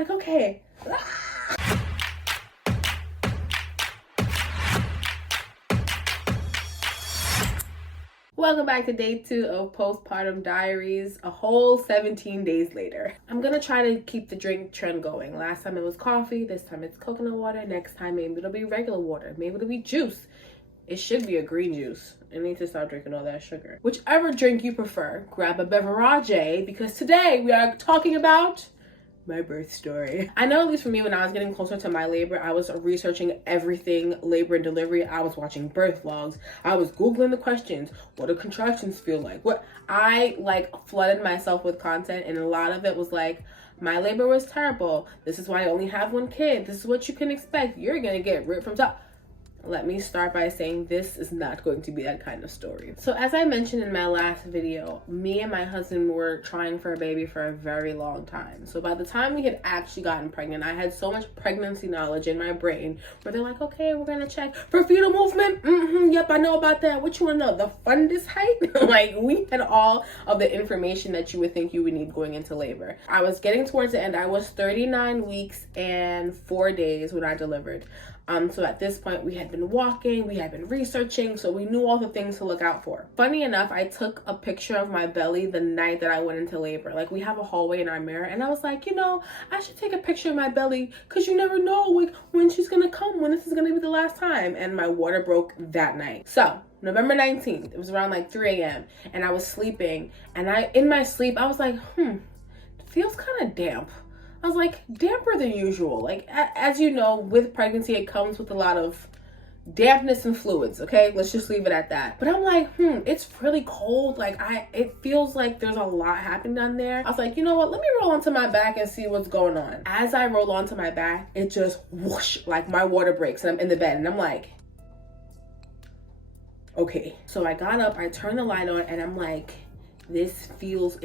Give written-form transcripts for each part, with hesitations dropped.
like, okay. Welcome back to day 2 of postpartum diaries, a whole 17 days later. I'm gonna try to keep the drink trend going. Last time it was coffee, this time it's coconut water, next time maybe it'll be regular water, maybe it'll be juice. It should be a green juice. I need to stop drinking all that sugar. Whichever drink you prefer, grab a beverage, because today we are talking about my birth story. I know, at least for me, when I was getting closer to my labor, I was researching everything labor and delivery. I was watching birth vlogs. I was Googling the questions. What do contractions feel like? What I flooded myself with content, and a lot of it was like, my labor was terrible. This is why I only have 1 kid. This is what you can expect. You're gonna get ripped from top. Let me start by saying this is not going to be that kind of story. So as I mentioned in my last video, me and my husband were trying for a baby for a very long time. So by the time we had actually gotten pregnant, I had so much pregnancy knowledge in my brain where they're like, okay, we're gonna check for fetal movement. Yep, I know about that. What you wanna know? The fundus height? Like, we had all of the information that you would think you would need going into labor. I was getting towards the end. I was 39 weeks and 4 days when I delivered. So at this point, we had been walking, we had been researching, so we knew all the things to look out for. Funny enough, I took a picture of my belly the night that I went into labor. Like, we have a hallway in our mirror, and I was like, you know, I should take a picture of my belly, because you never know, like, when she's gonna come, when this is gonna be the last time. And my water broke that night. So November 19th, it was around like 3 a.m. and I was sleeping, and in my sleep, I was like, it feels kind of damp. I was like, damper than usual. Like, as you know, with pregnancy, it comes with a lot of dampness and fluids, okay? Let's just leave it at that. But I'm like, it's really cold. Like, it feels like there's a lot happening down there. I was like, you know what? Let me roll onto my back and see what's going on. As I roll onto my back, it just whoosh, like my water breaks, and I'm in the bed, and I'm like, okay. So I got up, I turned the light on, and I'm like, it feels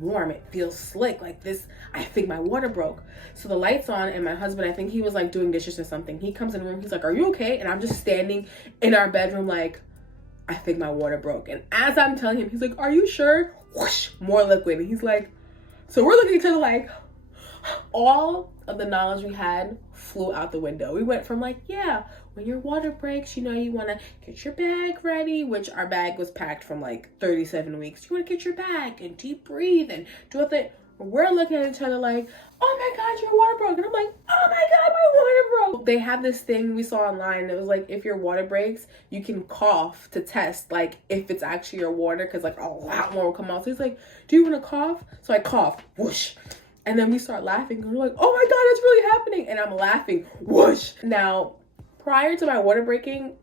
warm, it feels slick, like this, I think my water broke. So the light's on, and my husband, I think he was like doing dishes or something. He comes in the room, he's like, are you okay? And I'm just standing in our bedroom like, I think my water broke. And as I'm telling him, he's like, are you sure? Whoosh, more liquid. And he's like, so we're looking at each other like, all of the knowledge we had flew out the window. We went from like, yeah, when your water breaks, you know, you want to get your bag ready, which our bag was packed from like 37 weeks. You want to get your bag and deep breathe and do a thing. We're looking at each other like, oh my God, your water broke. And I'm like, oh my God, my water broke. They have this thing we saw online. It was like, if your water breaks, you can cough to test like if it's actually your water, because like a lot more will come out. So he's like, do you want to cough? So I cough, whoosh. And then we start laughing, and we're like, oh my God, it's really happening. And I'm laughing, whoosh. Now, prior to my water breaking,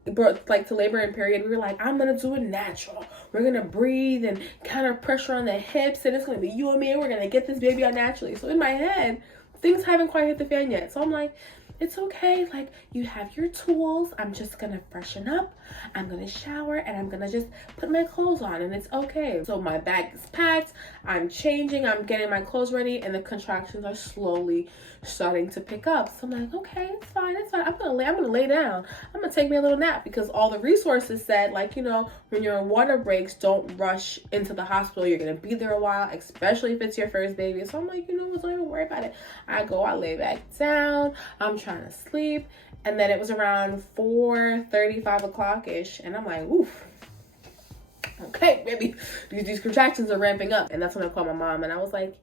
like to labor and period, we were like, I'm gonna do it natural. We're gonna breathe and counter pressure on the hips, and it's gonna be you and me, and we're gonna get this baby out naturally. So in my head, things haven't quite hit the fan yet. So I'm like, it's okay, like, you have your tools. I'm just gonna freshen up, I'm gonna shower, and I'm gonna just put my clothes on, and it's okay. So my bag is packed, I'm changing, I'm getting my clothes ready, and the contractions are slowly starting to pick up. So I'm like, okay, it's fine. I'm gonna lay down. I'm gonna take me a little nap, because all the resources said, like, you know, when your water breaks, don't rush into the hospital. You're gonna be there a while, especially if it's your first baby. So I'm like, you know what, don't even worry about it. I lay back down, I'm trying to sleep. And then it was around 4:30, 5 o'clock-ish, and I'm like, oof, okay, maybe these contractions are ramping up. And that's when I called my mom, and I was like,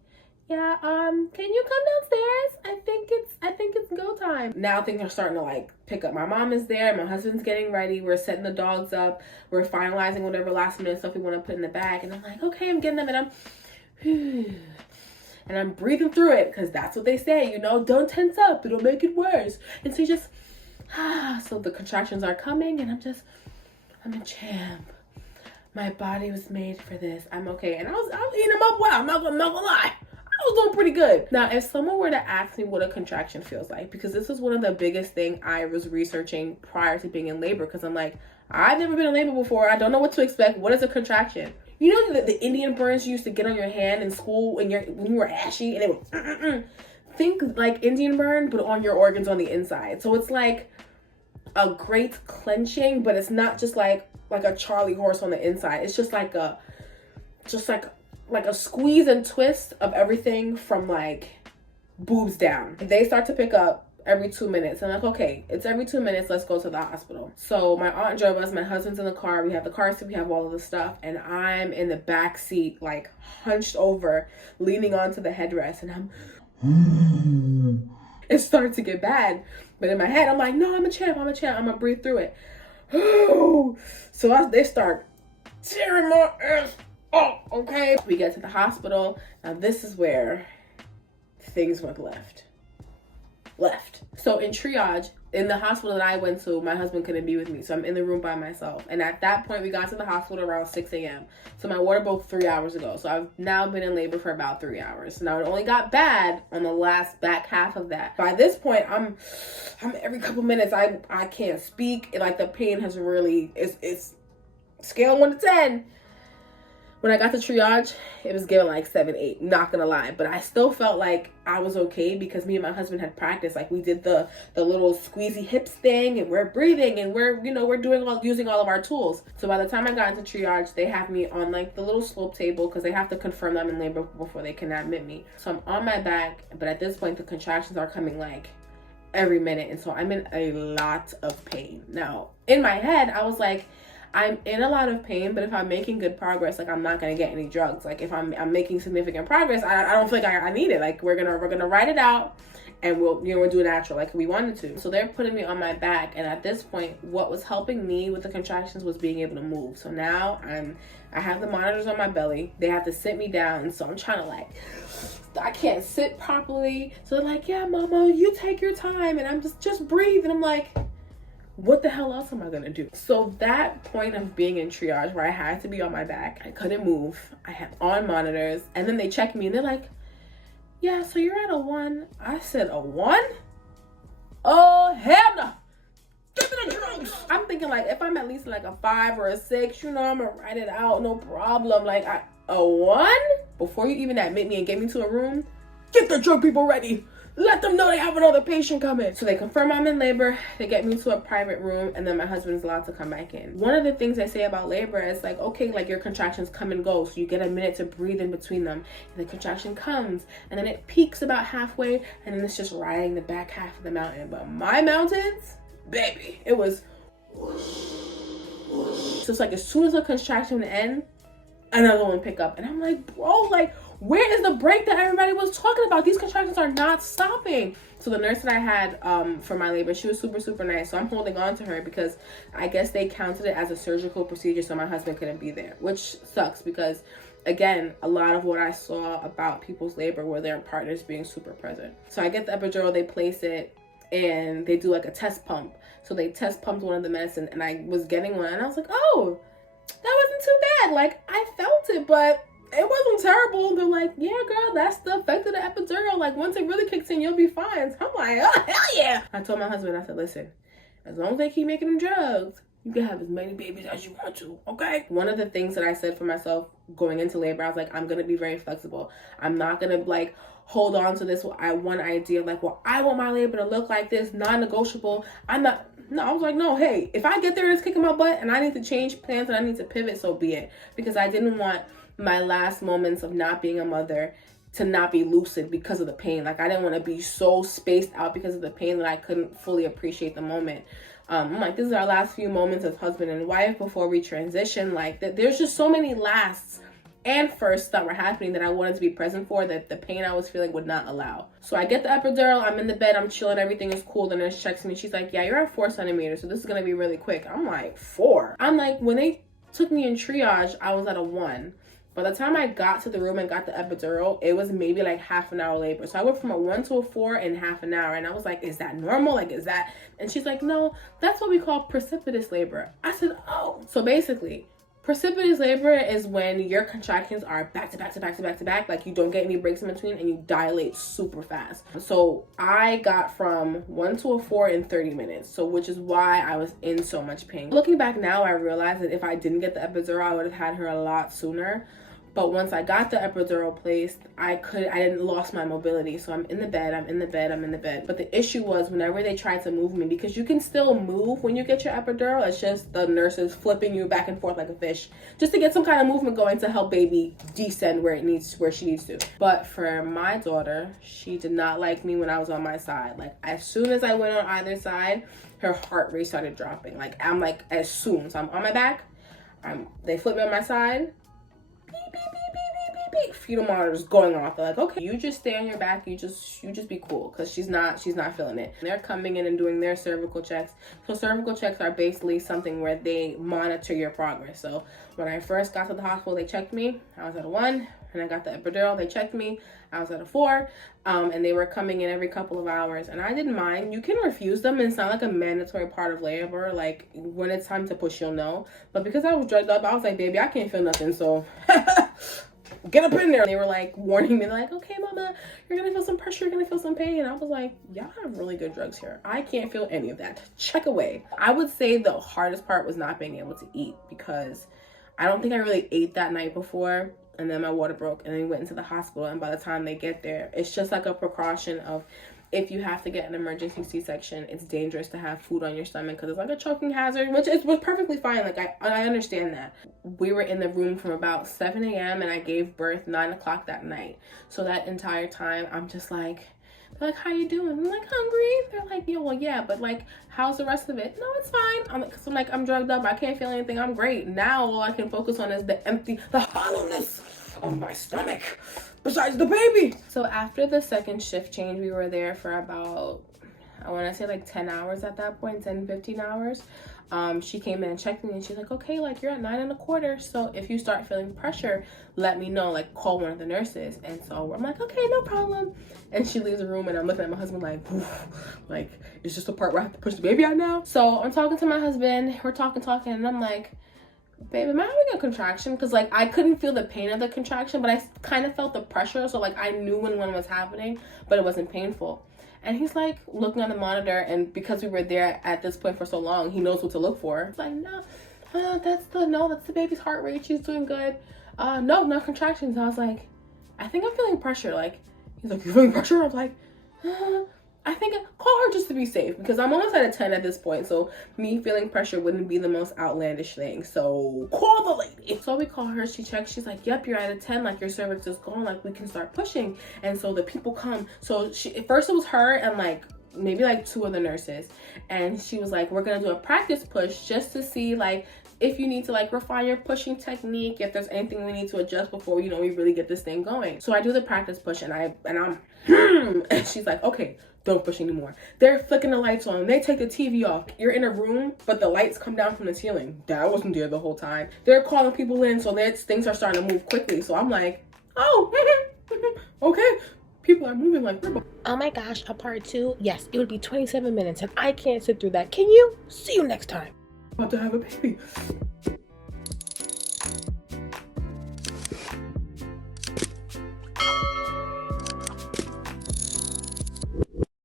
yeah, can you come downstairs? I think it's go time. Now things are starting to like pick up. My mom is there, my husband's getting ready, we're setting the dogs up, we're finalizing whatever last minute stuff we want to put in the bag. And I'm like, okay, I'm getting them, and I'm breathing through it, because that's what they say, you know, don't tense up, it'll make it worse. And so you just, so the contractions are coming, and I'm a champ. My body was made for this. I'm okay. And I was eating them up well. I'm not gonna lie. I was doing pretty good. Now, if someone were to ask me what a contraction feels like, because this is one of the biggest things I was researching prior to being in labor, because I'm like, I've never been in labor before. I don't know what to expect. What is a contraction? You know the Indian burns you used to get on your hand in school when you were ashy, and it would think like Indian burn, but on your organs on the inside. So it's like a great clenching, but it's not just like a Charlie horse on the inside. It's just like a squeeze and twist of everything from like boobs down. They start to pick up every 2 minutes. I'm like, okay, it's every 2 minutes, let's go to the hospital. So my aunt drove us, my husband's in the car, we have the car seat, we have all of the stuff, and I'm in the back seat, like hunched over, leaning onto the headrest, and it started to get bad. But in my head, I'm like, no, I'm a champ, I'm gonna breathe through it. So they start tearing my ass up, okay? We get to the hospital. Now this is where things went left. So in triage, in the hospital that I went to, my husband couldn't be with me. So I'm in the room by myself. And at that point, we got to the hospital around 6 a.m. So my water broke 3 hours ago. So I've now been in labor for about 3 hours. Now it only got bad on the last back half of that. By this point, I'm every couple minutes, I can't speak. Like the pain has really, it's scale 1 to 10. When I got to triage, it was given like 7, 8, not gonna lie. But I still felt like I was okay because me and my husband had practiced. Like we did the little squeezy hips thing, and we're breathing, and we're using all of our tools. So by the time I got into triage, they have me on like the little slope table because they have to confirm that I'm in labor before they can admit me. So I'm on my back, but at this point the contractions are coming like every minute, and so I'm in a lot of pain. Now, in my head, I was like, I'm in a lot of pain, but if I'm making good progress, like I'm not gonna get any drugs. Like if I'm making significant progress, I don't feel like I need it. Like we're gonna write it out, and we'll do it natural like we wanted to. So they're putting me on my back, and at this point, what was helping me with the contractions was being able to move. So now I have the monitors on my belly. They have to sit me down, so I'm trying to I can't sit properly. So they're like, yeah, mama, you take your time, and I'm just breathe, and I'm like, what the hell else am I gonna do? So that point of being in triage where I had to be on my back, I couldn't move, I had on monitors, and then they checked me and they're like, yeah, so you're at a 1. I said, a 1? Oh, hell no. Give me the drugs. I'm thinking like if I'm at least like a 5 or a 6, I'm gonna write it out, no problem. Like a 1? Before you even admit me and get me to a room, get the drug people ready. Let them know they have another patient coming. So they confirm I'm in labor. They get me to a private room, and then my husband's allowed to come back in. One of the things I say about labor is like, okay, like your contractions come and go, so you get a minute to breathe in between them. And the contraction comes, and then it peaks about halfway, and then it's just riding the back half of the mountain. But my mountains, baby, it was so it's like as soon as the contraction would end, another one pick up, and I'm like, bro, like, where is the break that everybody was talking about? These contractions are not stopping. So the nurse that I had for my labor, she was super, super nice. So I'm holding on to her because I guess they counted it as a surgical procedure, so my husband couldn't be there, which sucks because, again, a lot of what I saw about people's labor were their partners being super present. So I get the epidural, they place it, and they do like a test pump. So they test pumped one of the medicine, and I was getting one, and I was like, oh, that wasn't too bad. Like, I felt it, but it wasn't terrible. They're like, yeah, girl, that's the effect of the epidural. Like, once it really kicks in, you'll be fine. So I'm like, oh, hell yeah. I told my husband, I said, listen, as long as they keep making them drugs, you can have as many babies as you want to, okay? One of the things that I said for myself going into labor, I was like, I'm going to be very flexible. I'm not going to, like, hold on to this one idea, like, well, I want my labor to look like this, non-negotiable. I was like, no, hey, if I get there and it's kicking my butt and I need to change plans and I need to pivot, so be it. Because I didn't want my last moments of not being a mother to not be lucid because of the pain. Like, I didn't want to be so spaced out because of the pain that I couldn't fully appreciate the moment. I'm like, this is our last few moments as husband and wife before we transition. Like, there's just so many lasts and firsts that were happening that I wanted to be present for, that the pain I was feeling would not allow. So I get the epidural, I'm in the bed, I'm chilling, everything is cool. The nurse checks me, she's like, yeah, you're at 4 centimeters, so this is gonna be really quick. I'm like, 4? I'm like, when they took me in triage, I was at a 1. By the time I got to the room and got the epidural, it was maybe like half an hour labor. So I went from a 1 to a 4 in half an hour. And I was like, is that normal? Like, is that? And she's like, no, that's what we call precipitous labor. I said, oh. So basically, precipitous labor is when your contractions are back to back to back to back to back. Like, you don't get any breaks in between and you dilate super fast. So I got from 1 to a 4 in 30 minutes. So which is why I was in so much pain. Looking back now, I realized that if I didn't get the epidural, I would have had her a lot sooner. But once I got the epidural placed, I didn't lost my mobility. So I'm in the bed. But the issue was whenever they tried to move me, because you can still move when you get your epidural, it's just the nurses flipping you back and forth like a fish, just to get some kind of movement going to help baby descend where she needs to. But for my daughter, she did not like me when I was on my side. Like as soon as I went on either side, her heart rate started dropping. Like I'm like, as soon as I'm on my back, they flip me on my side, fetal monitors going off. They're like, okay, you just stay on your back, you just be cool, because she's not feeling it. They're coming in and doing their cervical checks. So cervical checks are basically something where they monitor your progress. So when I first got to the hospital, they checked me, I was at a 1. And I got the epidural, they checked me, I was at a 4. And they were coming in every couple of hours, and I didn't mind. You can refuse them, and it's not like a mandatory part of labor. Like when it's time to push, you'll know. But because I was drugged up, I was like, baby, I can't feel nothing, so get up in there. And they were like warning me, like, okay, mama, you're gonna feel some pressure, you're gonna feel some pain. And I was like, y'all have really good drugs here. I can't feel any of that. Check away. I would say the hardest part was not being able to eat, because I don't think I really ate that night before. And then my water broke, and then we went into the hospital. And by the time they get there, it's just like a precaution of, if you have to get an emergency C-section, it's dangerous to have food on your stomach because it's like a choking hazard, which was perfectly fine. Like I understand that. We were in the room from about 7 a.m. and I gave birth 9 o'clock that night. So that entire time, I'm just like, they're like, how you doing? I'm like, hungry. They're like, yeah, well, yeah, but like, how's the rest of it? No, it's fine. Cause I'm like, I'm drugged up. I can't feel anything. I'm great. Now all I can focus on is the hollowness of my stomach, besides the baby. So after the second shift change, we were there for about, I want to say like 10 hours at that point, 10, 15 hours. She came in and checked me, and she's like, okay, like you're at 9 1/4. So if you start feeling pressure, let me know, like call one of the nurses. And so I'm like, okay, no problem. And she leaves the room, and I'm looking at my husband like, is this the part where I have to push the baby out now? So I'm talking to my husband, we're talking, and I'm like, babe, am I having a contraction? Because like I couldn't feel the pain of the contraction, but I kind of felt the pressure. So like I knew when one was happening, but it wasn't painful. And he's like looking on the monitor, and because we were there at this point for so long, he knows what to look for. It's like, no, that's the baby's heart rate. She's doing good. No contractions. I was like, I think I'm feeling pressure. Like, he's like, you're feeling pressure? I was like, I think call her just to be safe, because I'm almost at a 10 at this point. So me feeling pressure wouldn't be the most outlandish thing. So call the lady. So we call her, she checks, she's like, yep, you're at a 10, like your cervix is gone, like we can start pushing. And so the people come. So first it was her and like maybe like 2 of the nurses. And she was like, we're gonna do a practice push just to see like if you need to like refine your pushing technique, if there's anything we need to adjust before, you know, we really get this thing going. So I do the practice push, and I'm and she's like, okay, don't push anymore. They're flicking the lights on. They take the TV off. You're in a room, but the lights come down from the ceiling. Dad wasn't there the whole time. They're calling people in, so things are starting to move quickly. So I'm like, oh, okay. People are moving like, oh my gosh, a part 2? Yes, it would be 27 minutes, and I can't sit through that. Can you? See you next time. About to have a baby.